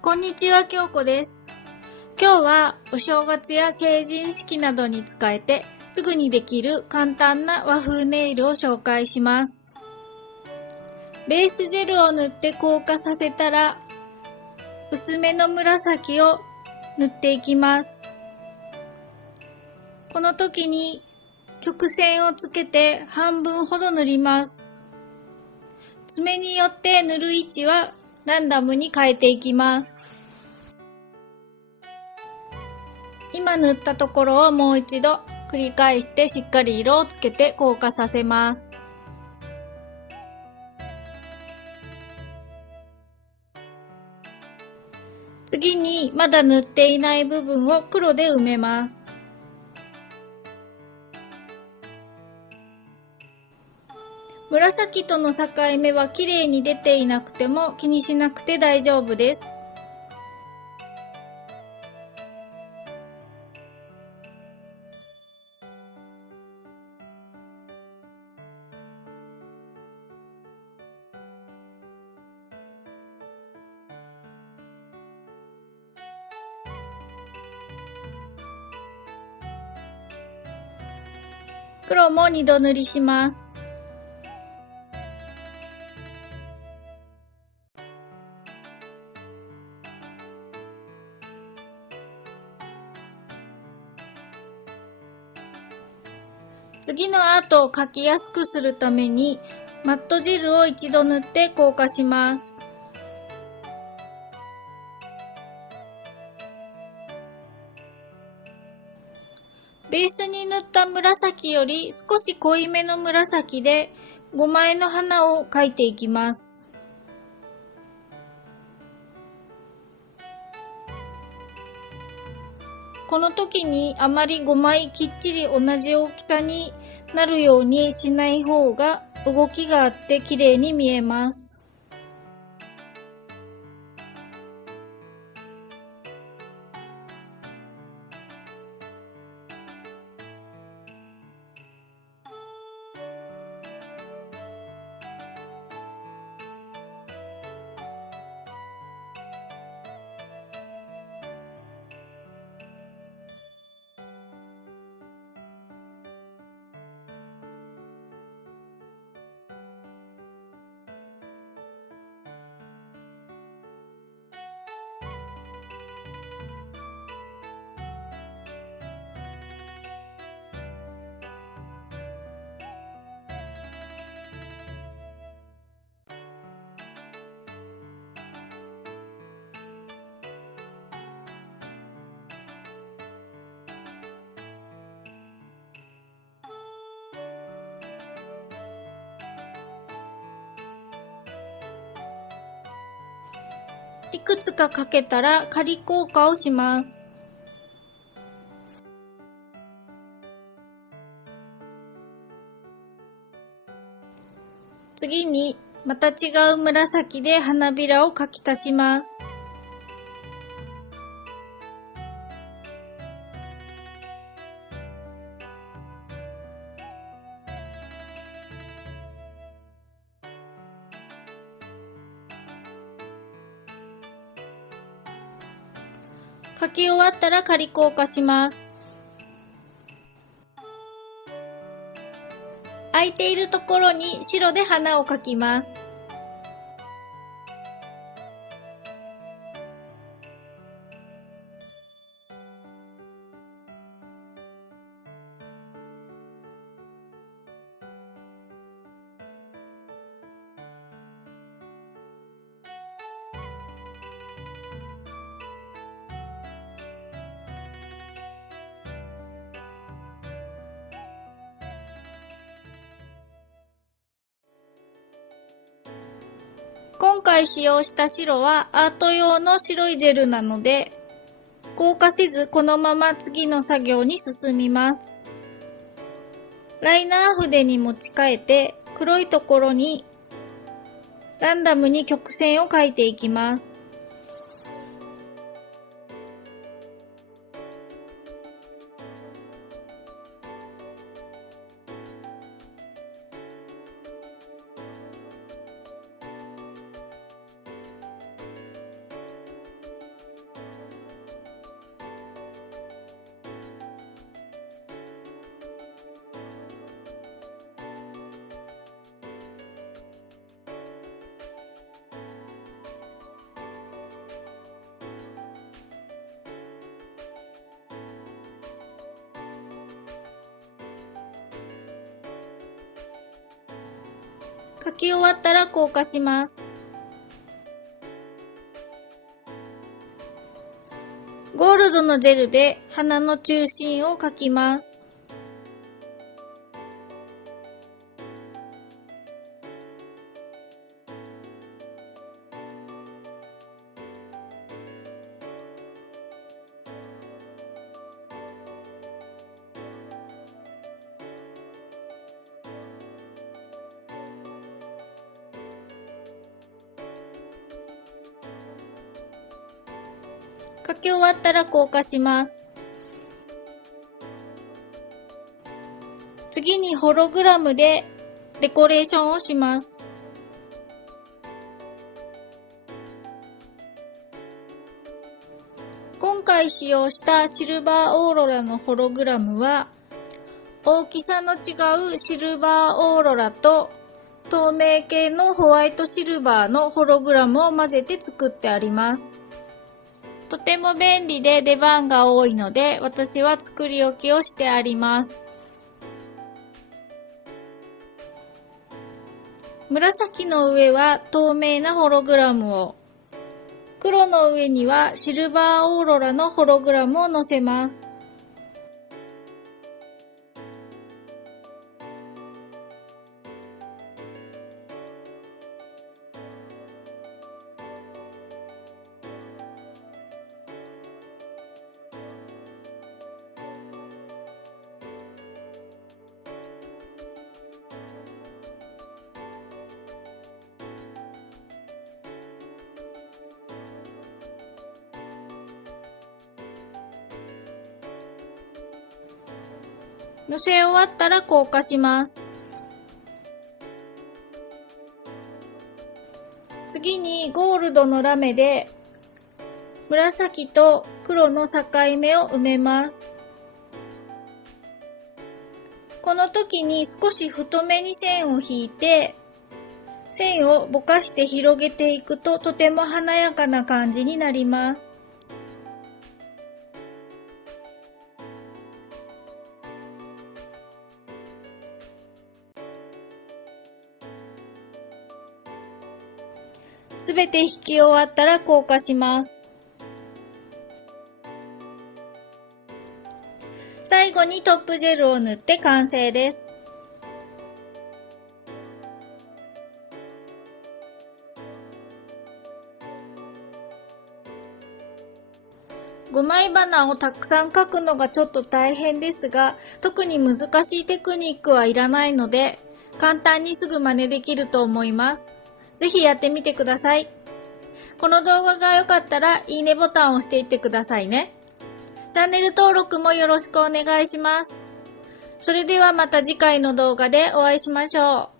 こんにちは、京子です。今日はお正月や成人式などに使えてすぐにできる簡単な和風ネイルを紹介します。ベースジェルを塗って硬化させたら薄めの紫を塗っていきます。この時に曲線をつけて半分ほど塗ります。爪によって塗る位置はランダムに変えていきます。今塗ったところをもう一度繰り返してしっかり色をつけて硬化させます。次にまだ塗っていない部分を黒で埋めます。紫との境目は綺麗に出ていなくても気にしなくて大丈夫です。黒も2度塗りします。次のアートを描きやすくするためにマットジルを一度塗って硬化します。ベースに塗った紫より少し濃いめの紫で5枚の花を描いていきます。この時にあまり5枚きっちり同じ大きさになるようにしない方が動きがあって綺麗に見えます。いくつか描けたら仮硬化をします。次にまた違う紫で花びらを描き足します。描き終わったら仮硬化します。空いているところに白で花を描きます。今回使用した白はアート用の白いジェルなので硬化せずこのまま次の作業に進みます。ライナー筆に持ち替えて黒いところにランダムに曲線を描いていきます。書き終わったら硬化します。ゴールドのジェルで花の中心を描きます。書き終わったら硬化します。次にホログラムでデコレーションをします。今回使用したシルバーオーロラのホログラムは、大きさの違うシルバーオーロラと透明系のホワイトシルバーのホログラムを混ぜて作ってあります。とても便利で出番が多いので、私は作り置きをしてあります。紫の上は透明なホログラムを、黒の上にはシルバーオーロラのホログラムを乗せます。乗せ終わったら硬化します。次にゴールドのラメで紫と黒の境目を埋めます。この時に少し太めに線を引いて、線をぼかして広げていくととても華やかな感じになります。すべて引き終わったら硬化します。最後にトップジェルを塗って完成です。5枚花をたくさん描くのがちょっと大変ですが、特に難しいテクニックはいらないので、簡単にすぐ真似できると思います。ぜひやってみてください。この動画が良かったらいいねボタンを押していってくださいね。チャンネル登録もよろしくお願いします。それではまた次回の動画でお会いしましょう。